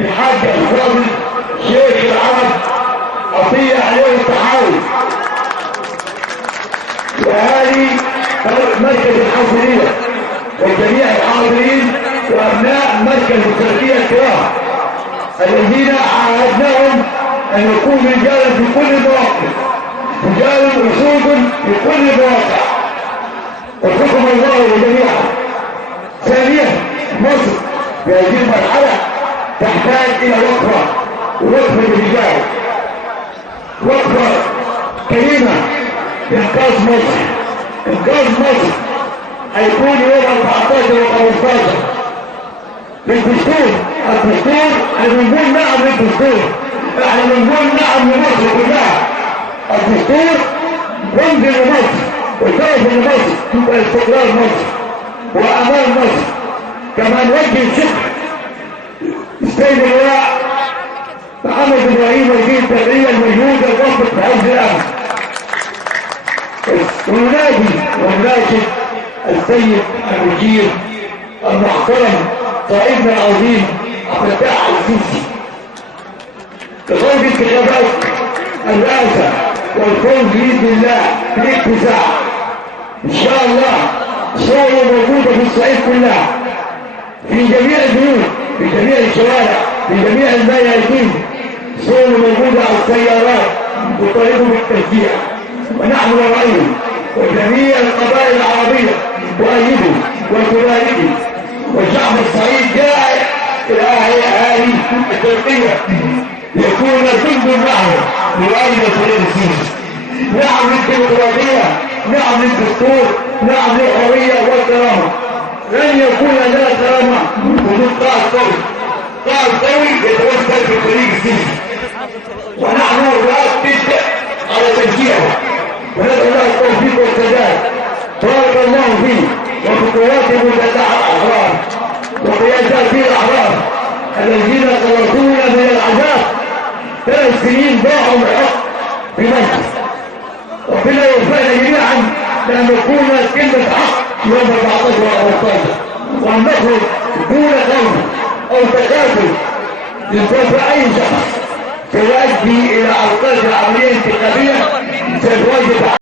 الحاج الفاضل شيخ العرب عطية عليه التحاوي، واهالي مركز الحاضرية وجميع الحاضرين وابناء مركز التربية الكرام الذين عاهدناهم ان يكونوا رجالا في كل المواقف، رجال اسود في كل المواقع، وفقهم الله جميعا. ثانيا، مصر في هذه المرحلة تحتاج الى وقفة الرجال، وقفة كريمة لإنقاذ مصر. إنقاذ مصر هيكون يوم 14 و15 للدستور. الدستور احنا بنقول نعم للدستور، احنا بنقول نعم لمصر كلها. الدستور رمز لمصر وشرف لمصر، تبقى استقرار مصر وامان مصر. كما نوجه الشكر السيد اللواء محمد ابراهيم وزير التربيه الموجود الوفد في حفظ الامن، ونناشد السيد المشير المحترم قائدنا العظيم عبد الفتاح السيسي بقود انتخابات الرئاسه والفوز باذن الله بالاتساع ان شاء الله. صورة موجوده في الصعيد كلها، في جميع البيوت، في جميع الشوارع، في جميع الميادين، صورة موجوده على السيارات وطريقهم التشجيع. ونحن نرأيهم وجميع القبائل العربيه تؤيده وتباركه، والشعب الصعيد جاء الى اهالي الشرقيه يكون جند معه لرأي سيد السيسي. نعم للديمقراطيه، نعم للدستور، نعم للحريه والكرامه. لن يكون لنا كرامه بدون قائد قوي، قائد قوي يتوسل في طريق السيسي، ونحن نؤكد على تشجيعه وندعو له التوفيق والسداد. بارك الله فيه وفي قوات المسلحه الاحرار وقيادات الاحرار الذين خلصونا من العذاب. 3 سنين ضاعوا الحق في مصر. ربنا يوفقنا جميعا لان نكون كلمه حق يوم 14 و15، وان نخرج دون خوف او تكافل لصرف اي شخص سيؤدي الى اوقات عمليه انتخابيه سيتواجد